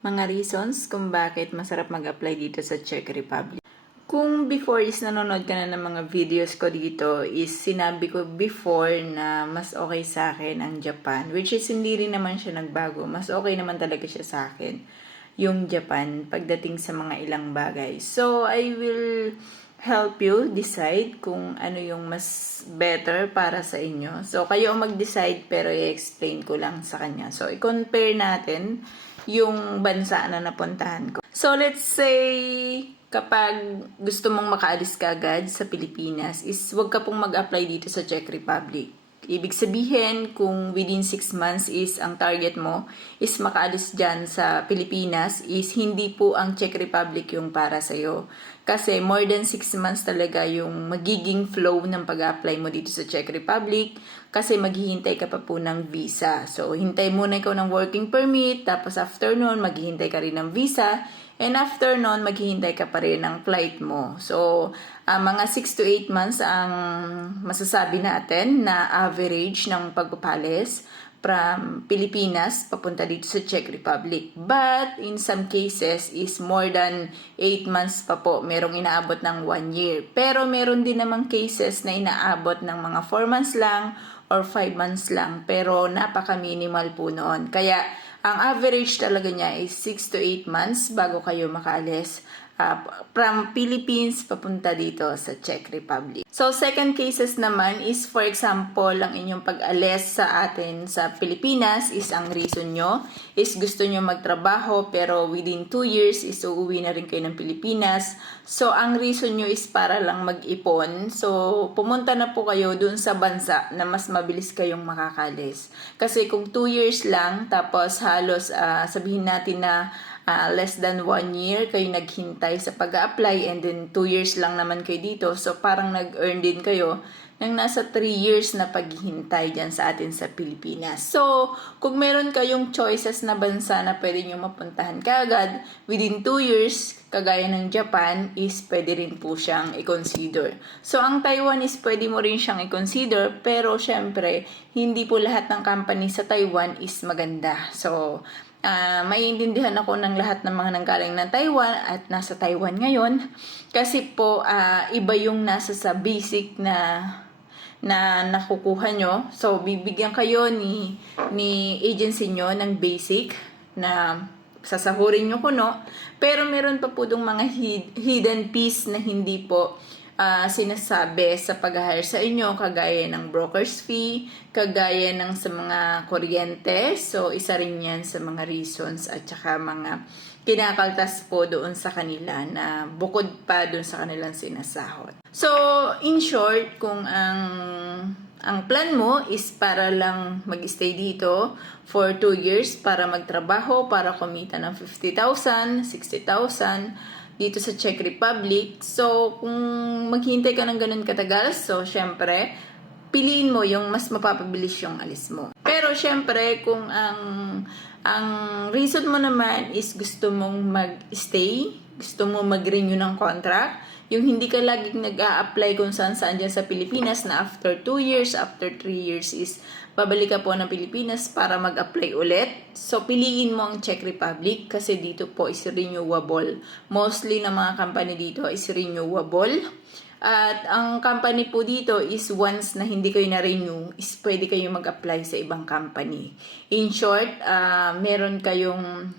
Mga reasons kung bakit masarap mag-apply dito sa Czech Republic. Kung before is nanonood ka na ng mga videos ko dito, is sinabi ko before na mas okay sa akin ang Japan. Which is hindi rin naman siya nagbago. Mas okay naman talaga siya sa akin, yung Japan, pagdating sa mga ilang bagay. So, I will help you decide kung ano yung mas better para sa inyo. So, kayo ang mag-decide pero i-explain ko lang sa kanya. So, i-compare natin yung bansa na napuntahan ko. So, let's say, kapag gusto mong makaalis ka agad sa Pilipinas, is wag ka pong mag-apply dito sa Czech Republic. Ibig sabihin, kung within 6 months is ang target mo is makaalis dyan sa Pilipinas, is hindi po ang Czech Republic yung para sa'yo. Kasi more than 6 months talaga yung magiging flow ng pag-apply mo dito sa Czech Republic kasi maghihintay ka pa po ng visa. So, hintay muna ikaw ng working permit, tapos after nun, maghihintay ka rin ng visa, and after nun, maghihintay ka pa rin ng flight mo. So, mga 6 to 8 months ang masasabi natin na average ng pagpapalis from Pilipinas papunta dito sa Czech Republic. But in some cases is more than 8 months pa po. Merong inaabot ng 1 year. Pero meron din namang cases na inaabot ng mga 4 months lang or 5 months lang. Pero napaka-minimal po noon. Kaya ang average talaga niya is 6 to 8 months bago kayo makaalis from Philippines papunta dito sa Czech Republic. So, second cases naman is, for example, ang inyong pag-alis sa atin sa Pilipinas is ang reason nyo is gusto nyo magtrabaho pero within 2 years is uuwi na rin kayo ng Pilipinas. So, ang reason nyo is para lang mag-ipon. So, pumunta na po kayo dun sa bansa na mas mabilis kayong makakalis. Kasi kung 2 years lang, tapos halos sabihin natin na less than 1 year kayo naghintay sa pag-a-apply and then 2 years lang naman kayo dito. So, parang nag-earn din kayo ng nasa 3 years na paghihintay dyan sa atin sa Pilipinas. So, kung meron kayong choices na bansa na pwede nyo mapuntahan kaagad, within 2 years, kagaya ng Japan, is pwede rin po siyang i-consider. So, ang Taiwan is pwede mo rin siyang i-consider, pero syempre, hindi po lahat ng company sa Taiwan is maganda. So, maiintindihan ako ng lahat ng mga nanggaling ng Taiwan at nasa Taiwan ngayon kasi po iba yung nasa sa basic na nakukuha nyo. So, bibigyan kayo ni agency nyo ng basic na sasahurin nyo kuno. Pero meron pa po dong mga hidden fees na hindi po sinasabi sa pag-hire sa inyo, kagaya ng broker's fee, kagaya ng sa mga kuryente. So, isa rin yan sa mga reasons at saka mga kinakaltas po doon sa kanila na bukod pa doon sa kanilang sinasahod. So, in short, kung ang plan mo is para lang mag-stay dito for 2 years para magtrabaho, para kumita ng 50,000, 60,000, dito sa Czech Republic. So, kung maghintay ka ng ganun katagal, so, syempre, piliin mo yung mas mapapabilis yung alis mo. Pero, syempre, kung ang reason mo naman is gusto mong mag-stay, gusto mo mag-renew ng contract, yung hindi ka laging nag-a-apply kung saan-saan dyan sa Pilipinas na after 2 years, after 3 years is babalik ka po ng Pilipinas para mag-apply ulit. So, piliin mo ang Czech Republic kasi dito po is renewable. Mostly na mga company dito is renewable. At ang company po dito is once na hindi kayo na-renew, is pwede kayo mag-apply sa ibang company. In short, meron kayong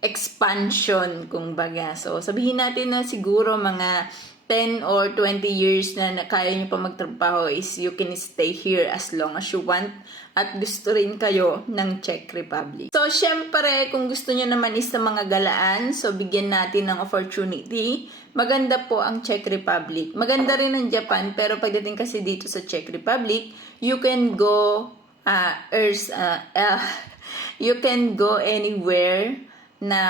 expansion, kung baga. So, sabihin natin na siguro mga 10 or 20 years na kaya nyo pa magtrabaho is you can stay here as long as you want at gusto rin kayo ng Czech Republic. So, syempre, kung gusto nyo naman is sa mga galaan, so bigyan natin ng opportunity. Maganda po ang Czech Republic. Maganda rin ang Japan, pero pagdating kasi dito sa Czech Republic, you can go you can go anywhere na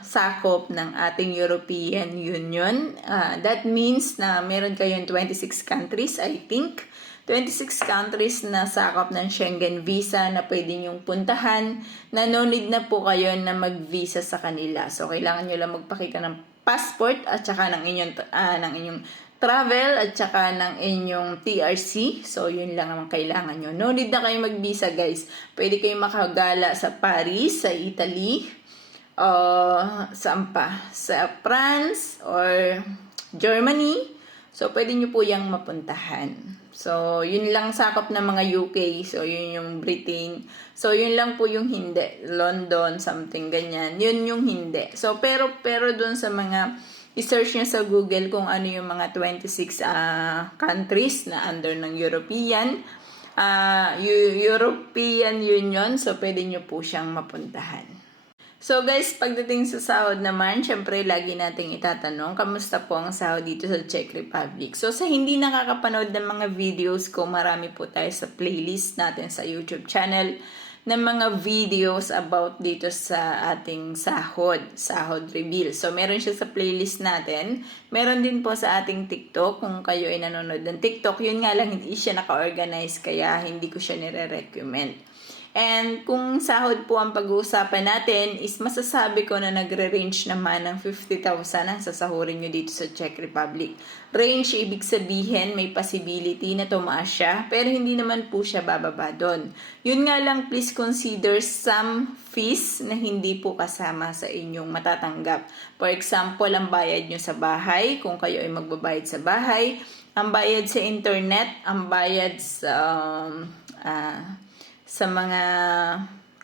sakop ng ating European Union. That means na meron kayong 26 countries, I think. 26 countries na sakop ng Schengen visa na pwede nyong puntahan, na no need na po kayo na mag-visa sa kanila. So, kailangan nyo lang magpakita ng passport at saka ng inyong travel at saka ng inyong TRC. So, yun lang naman kailangan nyo. No need na kayo mag-visa, guys. Pwede kayong makagala sa Paris, sa Italy, saan pa? Sa France or Germany. So, pwede nyo po yung mapuntahan. So, yun lang sakop ng mga UK. So, yun yung Britain. So, yun lang po yung hindi. London, something ganyan. Yun yung hindi. So, pero dun sa mga i-search nyo sa Google kung ano yung mga 26 countries na under ng European Union. So, pwede nyo po siyang mapuntahan. So guys, pagdating sa sahod naman, syempre lagi nating itatanong, kamusta po ang sahod dito sa Czech Republic? So sa hindi nakakapanood ng mga videos ko, marami po tayo sa playlist natin sa YouTube channel ng mga videos about dito sa ating sahod reveal. So meron siya sa playlist natin. Meron din po sa ating TikTok, kung kayo ay nanonood ng TikTok. Yun nga lang, hindi siya naka-organize, kaya hindi ko siya nire-recommend. And kung sahod po ang pag-uusapan natin, is masasabi ko na nagre-range naman ng 50,000 ang sasahurin nyo dito sa Czech Republic. Range, ibig sabihin, may possibility na tumaas siya, pero hindi naman po siya bababa doon. Yun nga lang, please consider some fees na hindi po kasama sa inyong matatanggap. For example, ang bayad nyo sa bahay, kung kayo ay magbabayad sa bahay, ang bayad sa internet, ang bayad sa mga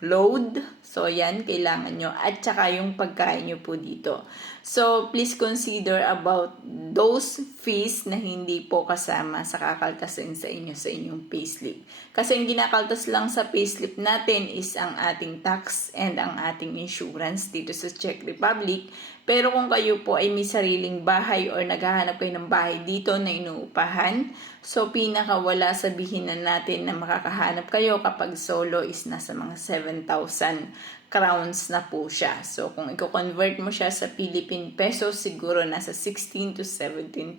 load. So, yan, kailangan nyo. At saka yung pagkain nyo po dito. So, please consider about those fees na hindi po kasama sa kakaltasin sa inyong payslip. Kasi yung ginakaltas lang sa payslip natin is ang ating tax and ang ating insurance dito sa Czech Republic. Pero kung kayo po ay may sariling bahay or naghahanap kayo ng bahay dito na inuupahan, so pinakawala sabihin na natin na makakahanap kayo kapag solo is nasa mga 7,000 crowns na po siya. So kung i-convert mo siya sa Philippine pesos, siguro nasa 16 to 17,000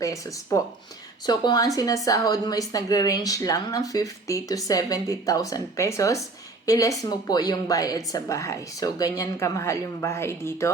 pesos po. So kung ang sinasahod mo is nagre-range lang ng 50 to 70,000 pesos, i-less mo po yung bayad sa bahay. So ganyan kamahal yung bahay dito.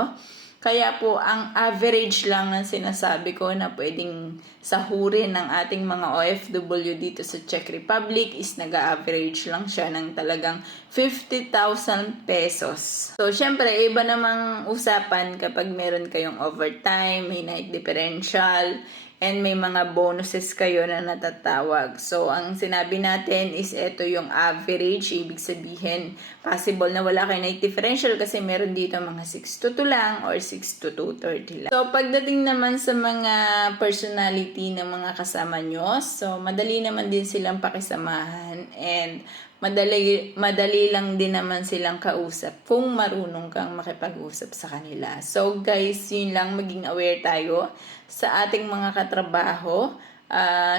Kaya po, ang average lang ng sinasabi ko na pwedeng sahurin ng ating mga OFW dito sa Czech Republic is nag-average lang siya ng talagang 50,000 pesos. So, syempre, iba namang usapan kapag meron kayong overtime, may night differential, and may mga bonuses kayo na natatawag. So, ang sinabi natin is ito yung average. Ibig sabihin, possible na wala kayo night differential kasi meron dito mga 6 to 2 lang or 6 to 2:30 lang. So, pagdating naman sa mga personality ng mga kasama nyo, so, madali naman din silang pakisamahan and madali lang din naman silang kausap kung marunong kang makipag-usap sa kanila. So guys, yun lang, maging aware tayo sa ating mga katrabaho.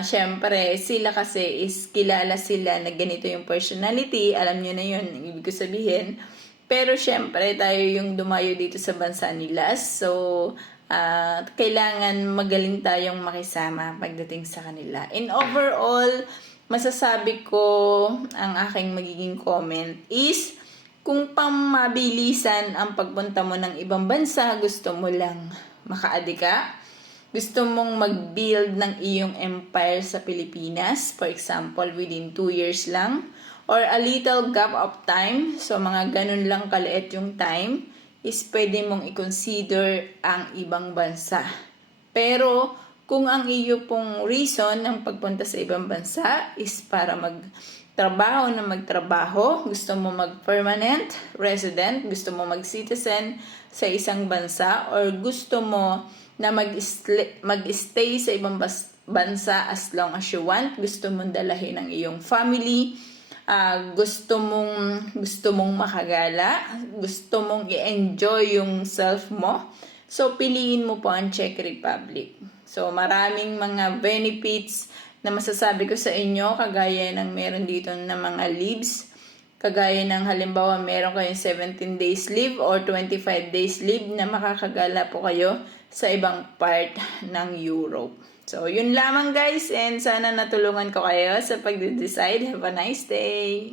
Syempre, sila kasi is kilala sila na ganito yung personality. Alam nyo na yun, ibig ko sabihin. Pero syempre, tayo yung dumayo dito sa bansa nila. So, kailangan magaling tayong makisama pagdating sa kanila. And overall, masasabi ko, ang aking magiging comment is, kung pamabilisan ang pagpunta mo ng ibang bansa, gusto mo lang makaadi ka, gusto mong mag-build ng iyong empire sa Pilipinas, for example, within 2 years lang, or a little gap of time, so mga ganun lang kaliit yung time, is pwede mong i-consider ang ibang bansa. Pero, kung ang iyo pong reason ng pagpunta sa ibang bansa is para magtrabaho, gusto mo mag-permanent resident, gusto mo mag-citizen sa isang bansa, or gusto mo na mag-stay sa ibang bansa as long as you want, gusto mong dalahin ang iyong family, gusto mong makagala, gusto mong i-enjoy yung self mo, so piliin mo po ang Czech Republic. So, maraming mga benefits na masasabi ko sa inyo, kagaya ng meron dito na mga leaves, kagaya ng halimbawa meron kayong 17 days leave or 25 days leave na makakagala po kayo sa ibang part ng Europe. So, yun lamang guys, and sana natulungan ko kayo sa pagde-decide. Have a nice day!